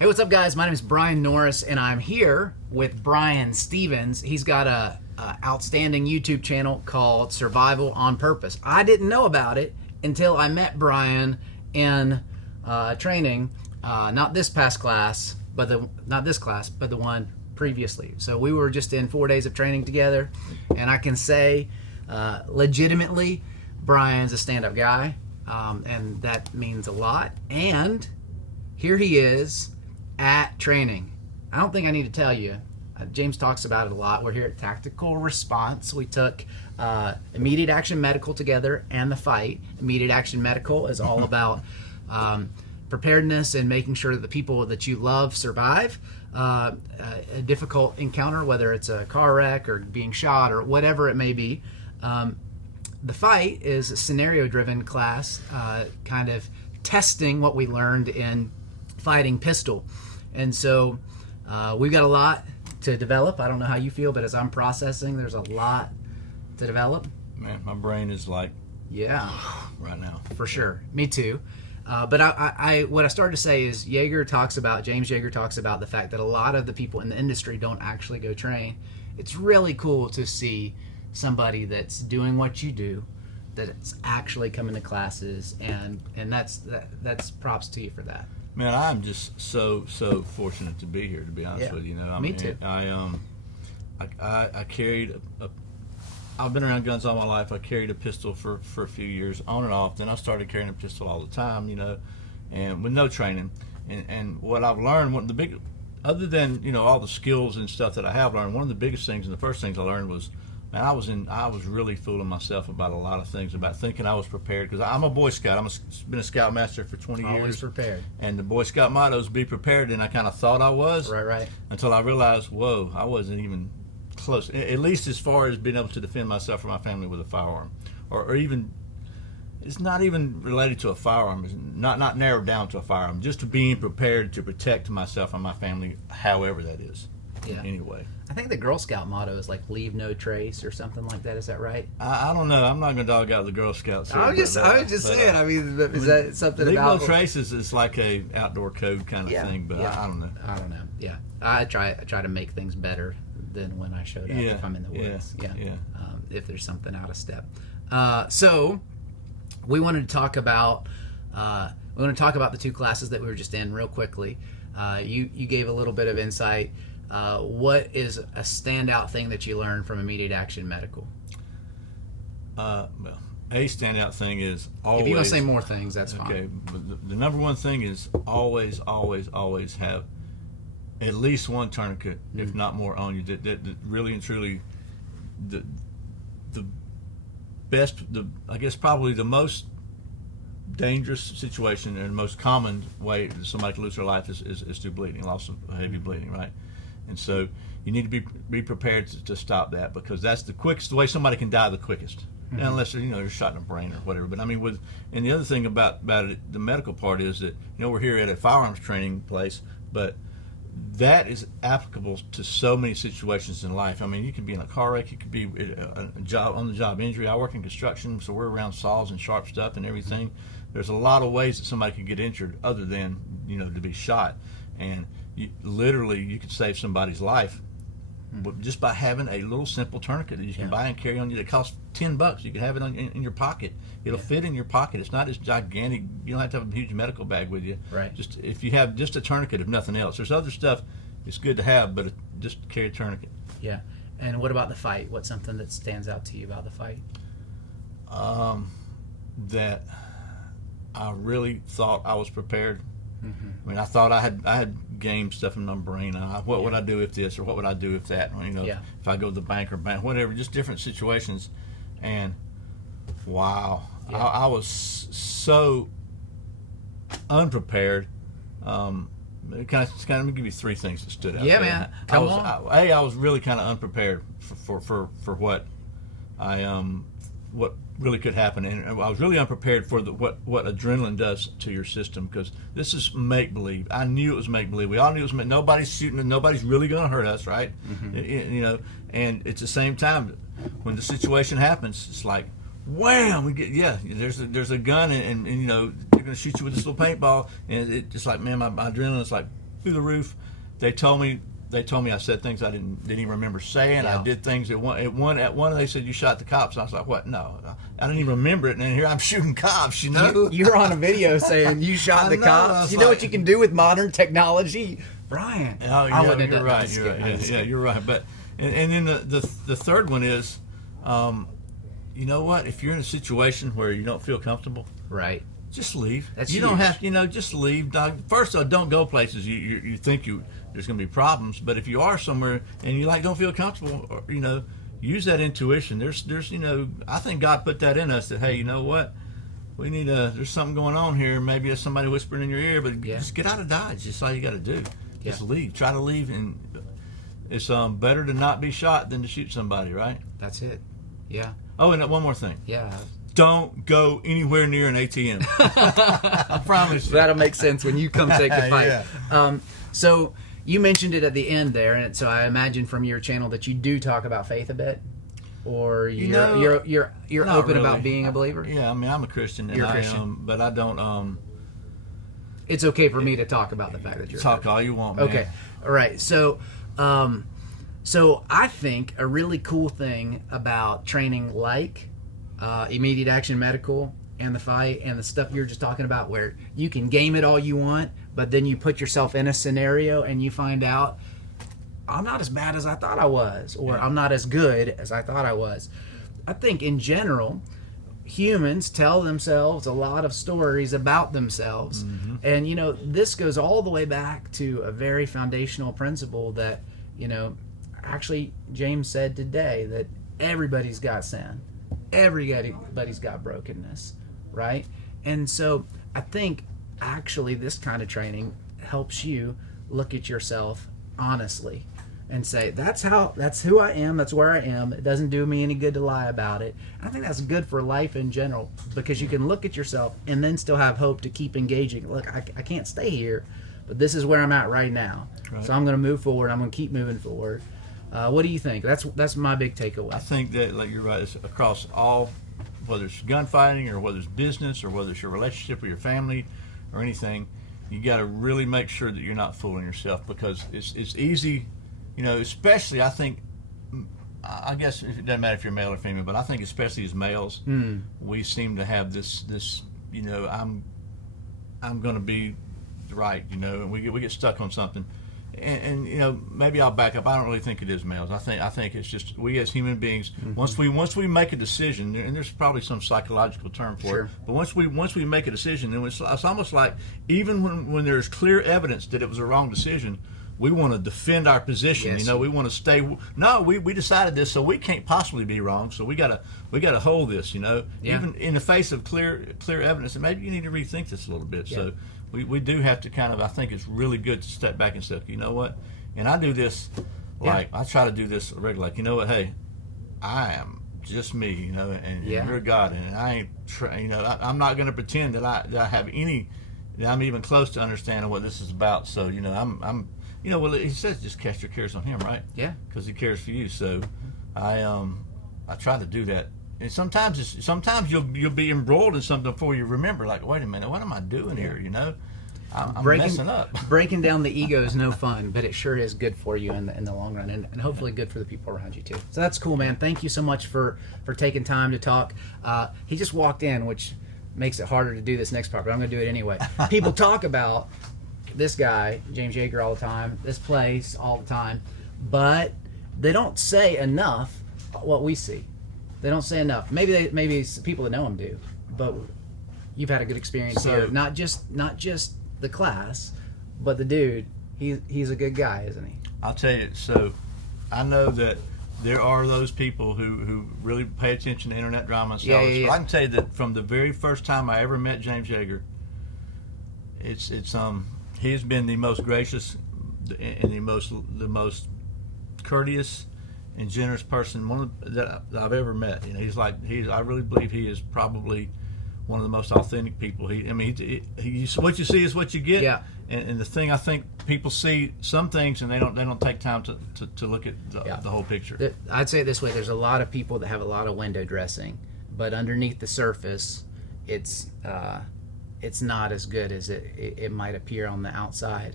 Hey, what's up, guys? My name is Brian Norris, and I'm here with Bryan Stevens. He's got a outstanding YouTube channel called Survival on Purpose. I didn't know about it until I met Bryan in training, not this past class, but the one previously. So we were just in 4 days of training together, and I can say legitimately, Bryan's a stand-up guy, and that means a lot. And here he is at training. I don't think I need to tell you. James talks about it a lot. We're here at Tactical Response. We took Immediate Action Medical together and the fight. Immediate Action Medical is all about preparedness and making sure that the people that you love survive a difficult encounter, whether it's a car wreck or being shot or whatever it may be. The fight is a scenario-driven class, kind of testing what we learned in fighting pistol. And so we've got a lot to develop. I don't know how you feel, but as I'm processing, there's a lot to develop. Man, my brain is like, yeah, right now. For sure. Me too. But what I started to say is James Yeager talks about the fact that a lot of the people in the industry don't actually go train. It's really cool to see somebody that's doing what you do, that it's actually coming to classes, and that's props to you for that. Man, I'm just so fortunate to be here. To be honest with you, Me too. I carried I've been around guns all my life. I carried a pistol for a few years, on and off. Then I started carrying a pistol all the time, and with no training. And what I've learned, other than all the skills and stuff that I have learned, one of the biggest things and the first things I learned was, man, I was really fooling myself about a lot of things, about thinking I was prepared, because I'm a Boy Scout. Been a Scoutmaster for 20 years. Always prepared. And the Boy Scout motto is be prepared, and I kind of thought I was. Right. Until I realized, whoa, I wasn't even close, at least as far as being able to defend myself or my family with a firearm. Or even, it's not even related to a firearm. It's not narrowed down to a firearm. Just to being prepared to protect myself and my family, however that is. Yeah. Anyway. I think the Girl Scout motto is like "leave no trace" or something like that. Is that right? I don't know. I'm not going to dog out the Girl Scouts. I was just saying. I mean, is that something leave about no trace? Is like a outdoor code kind of thing, but I don't know. I don't know. Yeah, I try to make things better than when I showed up if I'm in the woods. Yeah. If there's something out of step. So we wanted to talk about the two classes that we were just in real quickly. You gave a little bit of insight. What is a standout thing that you learned from Immediate Action Medical? Well, a standout thing is always. If you want to say more things, that's fine. Okay, but the number one thing is always have at least one tourniquet, if not more, on you. That really and truly, the best, I guess probably the most dangerous situation and the most common way that somebody can lose their life is through bleeding, loss of heavy bleeding, right? And so you need to be prepared to stop that, because that's the way somebody can die the quickest. Unless they're shot in the brain or whatever. But I mean, and the other thing about it, the medical part is that we're here at a firearms training place, but that is applicable to so many situations in life. I mean, you could be in a car wreck, you could be on the job injury. I work in construction, so we're around saws and sharp stuff and everything. There's a lot of ways that somebody could get injured other than to be shot, and you could save somebody's life just by having a little simple tourniquet that you can buy and carry on you that costs $10. You can have it in your pocket. It'll fit in your pocket. It's not as gigantic. You don't have to have a huge medical bag with you. Right. Just if you have just a tourniquet, if nothing else. There's other stuff it's good to have, but just carry a tourniquet. Yeah. And what about the fight? What's something that stands out to you about the fight? That I really thought I was prepared. I mean, I thought I had game stuff in my brain. What would I do if this, or what would I do if that? If I go to the bank or whatever, just different situations. And wow, I was so unprepared. Can I give you three things that stood out? Yeah, man. Come on. I was really kind of unprepared for what what really could happen, and I was really unprepared for what adrenaline does to your system, because this is make believe. I knew it was make believe. We all knew it was nobody's shooting, nobody's really going to hurt us, right? And it's the same time when the situation happens, it's like, wham! We get there's a gun, and they're going to shoot you with this little paintball, and it's like, man, my adrenaline is like through the roof. They told me I said things I didn't even remember saying. Yeah. I did things at one they said you shot the cops. And I was like, what? No, I didn't even remember it. And then here I'm shooting cops. You know, You're on a video saying you shot the cops. You know what you can do with modern technology, Bryan? Oh, I yeah, wouldn't have you're done right. that. You're right. Yeah, you're right. But and then the third one is, you know what? If you're in a situation where you don't feel comfortable, Right. just leave. That's you huge. don't have, just leave. First, don't go places you think there's going to be problems. But if you are somewhere and you don't feel comfortable, or, use that intuition. There's I think God put that in us that, hey, you know what? We need there's something going on here. Maybe there's somebody whispering in your ear, but just get out of Dodge. That's all you got to do. Just leave. Try to leave, and it's better to not be shot than to shoot somebody, right? That's it. Yeah. Oh, and one more thing. Yeah. Don't go anywhere near an ATM. I promise you. That'll make sense when you come take the fight. Yeah. So you mentioned it at the end there, and so I imagine from your channel that you do talk about faith a bit, or you're open really. about being a believer. Yeah, I mean, I'm a Christian, and You're a Christian. but I don't. It's okay for me to talk about the fact that you're Talk all you want, man. okay. All right. So, so I think a really cool thing about training like immediate action medical and the fight and the stuff you're just talking about, where you can game it all you want, but then you put yourself in a scenario and you find out I'm not as bad as I thought I was, or I'm not as good as I thought I was. I think in general, humans tell themselves a lot of stories about themselves. Mm-hmm. And, this goes all the way back to a very foundational principle that, actually James said today, that everybody's got sin. Everybody's got brokenness, right? And so I think actually this kind of training helps you look at yourself honestly and say, that's who I am, that's where I am. It doesn't do me any good to lie about it. I think that's good for life in general, because you can look at yourself and then still have hope to keep engaging. Look, I can't stay here, but this is where I'm at right now. Right. So I'm going to move forward. I'm going to keep moving forward. What do you think? That's my big takeaway. I think that, you're right, it's across all, whether it's gunfighting or whether it's business or whether it's your relationship with your family or anything, you got to really make sure that you're not fooling yourself, because it's easy, especially, I think, I guess it doesn't matter if you're male or female, but I think especially as males, we seem to have this I'm going to be right, and we get stuck on something. And maybe I'll back up. I don't really think it is males. I think it's just we as human beings. Mm-hmm. Once we make a decision, and there's probably some psychological term for it. But once we make a decision, then it's almost like, even when there's clear evidence that it was a wrong decision, we want to defend our position. Yes. We want to stay. No, we decided this, so we can't possibly be wrong. So we gotta hold this. Even in the face of clear evidence, and maybe you need to rethink this a little bit. Yeah. So. We do have to I think it's really good to step back and say, you know what? And I do this, I try to do this regularly. You know what? Hey, I am just me, and you're God, and I ain't, I'm not going to pretend that I have that I'm even close to understanding what this is about. So, I'm well, he says just cast your cares on him, right? Yeah. Because he cares for you. So, I try to do that. And sometimes you'll be embroiled in something before you remember. Like, wait a minute, what am I doing here? I'm messing up. Breaking down the ego is no fun, but it sure is good for you in the long run, and hopefully good for the people around you too. So that's cool, man. Thank you so much for taking time to talk. He just walked in, which makes it harder to do this next part, but I'm going to do it anyway. People talk about this guy, James Yeager, all the time, this place all the time, but they don't say enough what we see. They don't say enough. Maybe people that know him do, but you've had a good experience here. Not just the class, but the dude. He's a good guy, isn't he? I'll tell you. So I know that there are those people who really pay attention to internet drama and stuff. Yeah. But I can tell you that from the very first time I ever met James Yeager, it's he has been the most gracious and the most courteous and generous person that I've ever met. I really believe he is probably one of the most authentic people. What you see is what you get. Yeah. And the thing, I think people see some things and they don't take time to look at the whole picture. I'd say it this way: there's a lot of people that have a lot of window dressing, but underneath the surface, it's not as good as it might appear on the outside.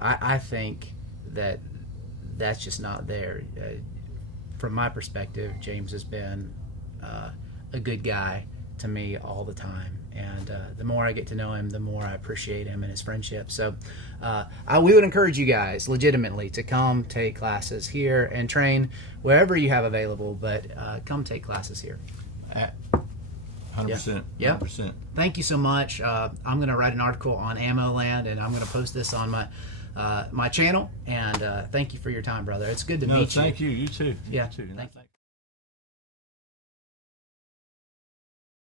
I think that's just not there. From my perspective, James has been a good guy to me all the time, and the more I get to know him, the more I appreciate him and his friendship. So we would encourage you guys legitimately to come take classes here and train wherever you have available, but come take classes here. 100%. Yeah. 100%. Thank you so much. I'm going to write an article on Ammo Land, and I'm going to post this on my channel. And thank you for your time, brother. It's good to meet you. Thank you. You too. Yeah. You too. Thank you.